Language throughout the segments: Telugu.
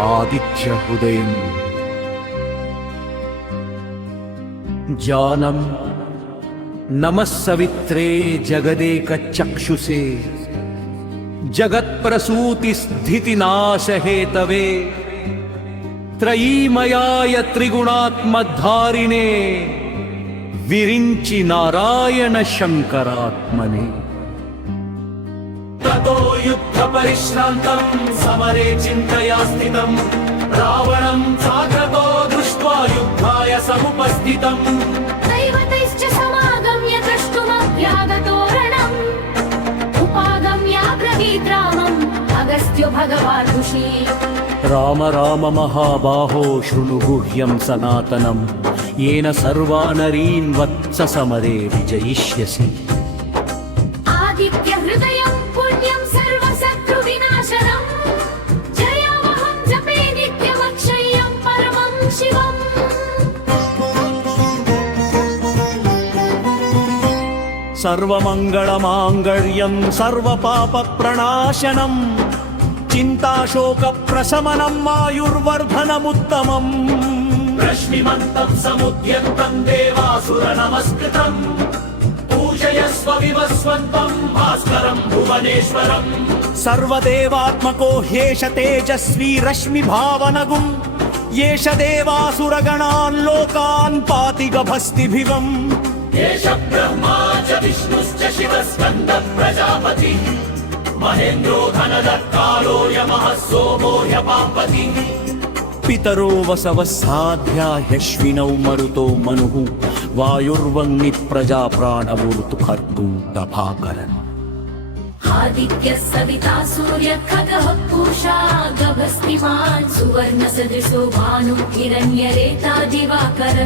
ఆదిత్య హృదయం. జానం నమః సవిత్రే జగదేక చక్షుషే జగత్ప్రసూతి స్థితి నాశహేతవే త్రయీమయాయ త్రిగుణాత్మధారిణే విరించి నారాయణ శంకరాత్మనే. తతో యుద్ధ పరిశ్రాంతం సమరే చింతయా స్థితం రావణం సాగ్రతో దృష్ట్వా యుద్ధాయ సముపస్థితం. దైవతైశ్చ సమాగమ్య ద్రష్టుమవ్యాగతోరణం ఉపాగమ్యాబ్రవీత్ రామం అగస్త్యో భగవాన్ ఋషి. రామ రామ మహాబాహో శృణు గుహ్యం సనాతనం येन सर्वानरीन् वत्स समरे विजयिष्यसि. ఆదిత్య హృదయం పుణ్యం సర్వశత్రు వినాశనం జయావహం జపే నిత్యమక్షయం పరమం శివం. सर्वमङ्गलमाङ्गल्यं सर्वपापप्रणाशनं चिन्ताशोकप्रशमनं आयुर्वर्धनमुत्तमम्. रश्मिमन्तं समुद्यन्तं देवासुर नमस्कृतं पूजयस्व विवस्वन्तं भास्करं भुवनेश्वरम्. सर्वदेवात्मको ह्येष तेजस्वी रश्मिभावनगुं येष देवासुरगणान् लोकान् पाति गभस्तिभिवम्. एष ब्रह्मा च विष्णुश्च शिवस्कन्दः प्रजापति महेन्द्रो धनदत्कालो यमः सोमो ह्यपाम्पति. पितरो वसवः साध्या ह्यश्विनौ मरुतो मनुः वायुर्वह्नि प्रजा प्राणवोऽतु खर्तूतभाकरन्. आदित्यः सविता सूर्यः खगः पूषा गभस्तिमान् सुवर्णसदृशो भानुः हिरण्यरेता दिवाकर.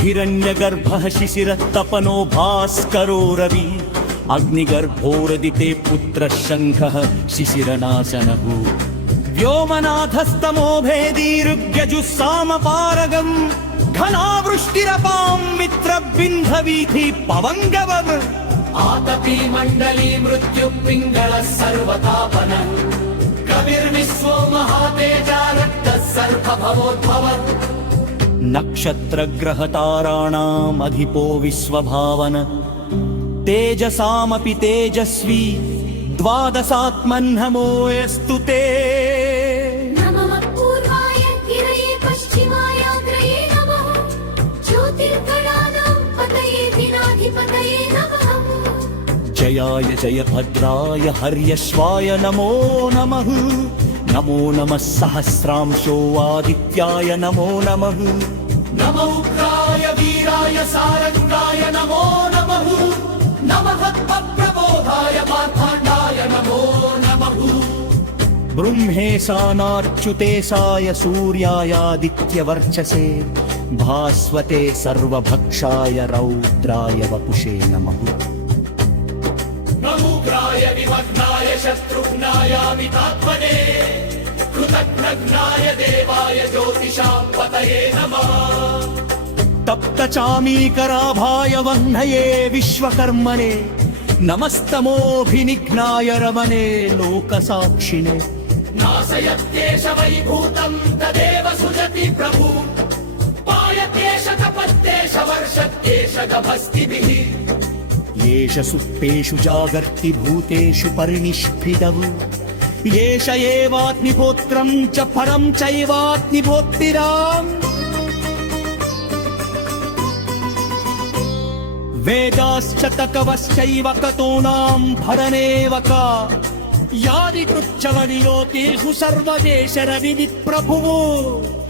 हिरण्यगर्भः शिशिरः तपनो भास्करो रवि अग्निगर्भोरदिते पुत्रः शङ्खः शिशिरनाशनः. व्योमनाथस्तमो भेदी ऋग्यजुस्सामपारगम् घनावृष्टिरपां मित्रबिन्धवीथि पवङ्गवम्. आतपी मण्डली मृत्युः पिङ्गलः सर्वतापनः कविर्विश्वो महातेजा रक्तः सर्पभवोद्भवः. नक्षत्रग्रहताराणामधिपो विश्वभावन तेजसामपि तेजस्वी द्वादशात्मन्नमोऽस्तु ते. नमः पूर्वाय गिरये पश्चिमायाग्रये नमः ज्योतिर्गणानां पतये दिनाधिपतये नमः. जयाय जयभद्राय हर्यश्वाय नमो नमः. नमो नमः सहस्रांशो आदित्याय नमो नमः. नमो उग्राय वीराय सारंगाय नमो नमः. नमः प्रबोधाय मार्ताण्डाय नमो नमः. ब्रह्मेशानाच्युतेशाय सूर्याय आदित्यवर्चसे भास्वते सर्वभक्षाय रौद्राय वपुषे नमः. नमोग्राय विमग्नाय शत्रुघ्नाय वितात्मने कृतघ्नघ्नाय देवाय ज्योतिषां पतये नमः. तप्तचामीकराभाय वह्नये विश्वकर्मणे नमस्तमोऽभिनिघ्नाय रमणे लोकसाक्षिणे. नाशयत्येष वैभूतं तदेव सुजति प्रभु पायत्येष तपत्येष वर्षत्येष गभस्तिभिः. येष सुप्तेषु जागर्ति भूतेषु परिनिष्ठितः येष एवाग्निहोत्रं च परं चैवाग्निहोत्तिराम्. वेदाश्च तकवश्चैव कतूनां भरनेव का यादिकृच्छवनियोतेषु सर्वदेशरविदित् प्रभुः.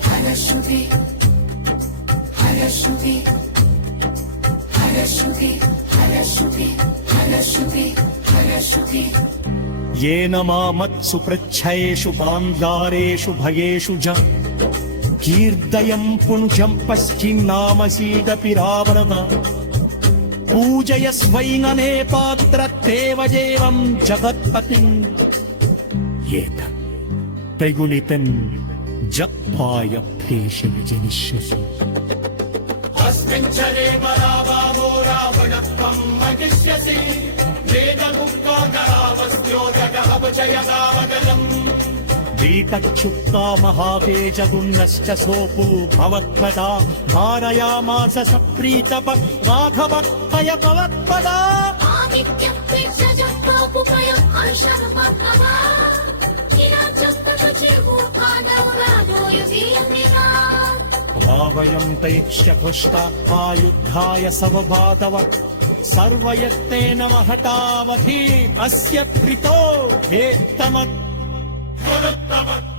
हरश्रुति हरश्रुति हरश्रुति हरश्रुति हरश्रुति हरश्रुति. येन मामत्सु पृच्छयेषु बान्धारेषु भयेषु च कीर्दयं पुंजं पश्चिन्नामसीदपि रावणः. पूजयस्वैनने पात्रत्तेवजेवं जगत्पतिम्. एतत् त्रिगुणितं जप्पाय भेषविजनिष्यसि अस्मिञ्छले पराबाहो रावणः त्वं वदिष्यसि वेदमुक्तोदरावस्त्यो जगहवचयदावगलम् वीतक्षुप्ता महातेजगुण्डश्च सोऽपू भवत्पदा धारयामास सप्रीतप राघवत्तय भवत्पदा आदित्यं प्रेक्षजं पापुपयं आशर्मत्तवा किराचस्तचिर्भूतानवरागो युधियन्निना भावयं तैक्ष्य हृष्टा आयुद्धाय सवबाधव सर्वयत्तेन महतावधि अस्य कृतो हेत्तमत् गुरुत्तमत्